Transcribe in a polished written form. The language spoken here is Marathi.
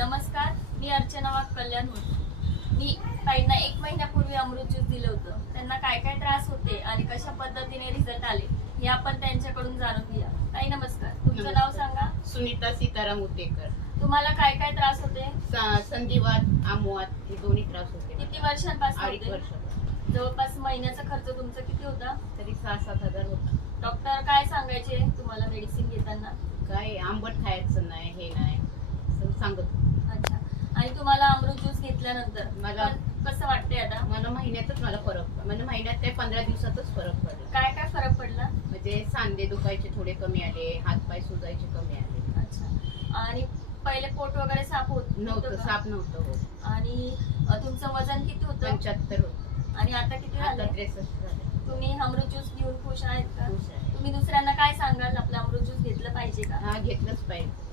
नमस्कार, मी अर्चना वाघ कल्याणहून. मी ताईंना 1 महिन्यापूर्वी अमृत ज्यूस दिलं होतं. त्यांना काय काय त्रास होते आणि कशा पद्धतीने रिझल्ट आले हे आपण त्यांच्याकडून जाणून घेऊया. ताई नमस्कार, तुमचं नाव सांगा. सुनीता सीताराम उतेकर. तुम्हाला काय काय त्रास होते? संधिवात, आमवात हे दोन्ही त्रास होते. किती वर्षांपासून 2.5 होते? वर्ष. जवळपास महिन्याचा खर्च तुमचा किती होता? तरी 6-7 हजार होता. डॉक्टर काय सांगायचे तुम्हाला मेडिसिन घेताना? काय आंबट खायचं नाही, हे नाही असं सांगत. अच्छा, आणि तुम्हाला अमृत ज्यूस घेतल्यानंतर कसं वाटतंय आता? मला महिन्यातच फरक पडला. म्हणजे महिन्यात काय 15 दिवसातच फरक पडला. काय काय फरक पडला? म्हणजे सांधे दुखायचे थोडे कमी आले, हातपाय सुजायचे कमी आले. अच्छा, आणि पहिले पोट वगैरे साफ होत नव्हतं, का? साप नव्हतं होत. आणि तुमचं वजन किती होतं? 75 होतं. आणि आता किती आता झालं? 63 झालं. तुम्ही अमृत ज्यूस घेऊन खुश आहेत का? खुश आहे. तुम्ही दुसऱ्यांना काय सांगाल? आपलं अमृत ज्यूस घेतलं पाहिजे का? हा, घेतलंच पाहिजे.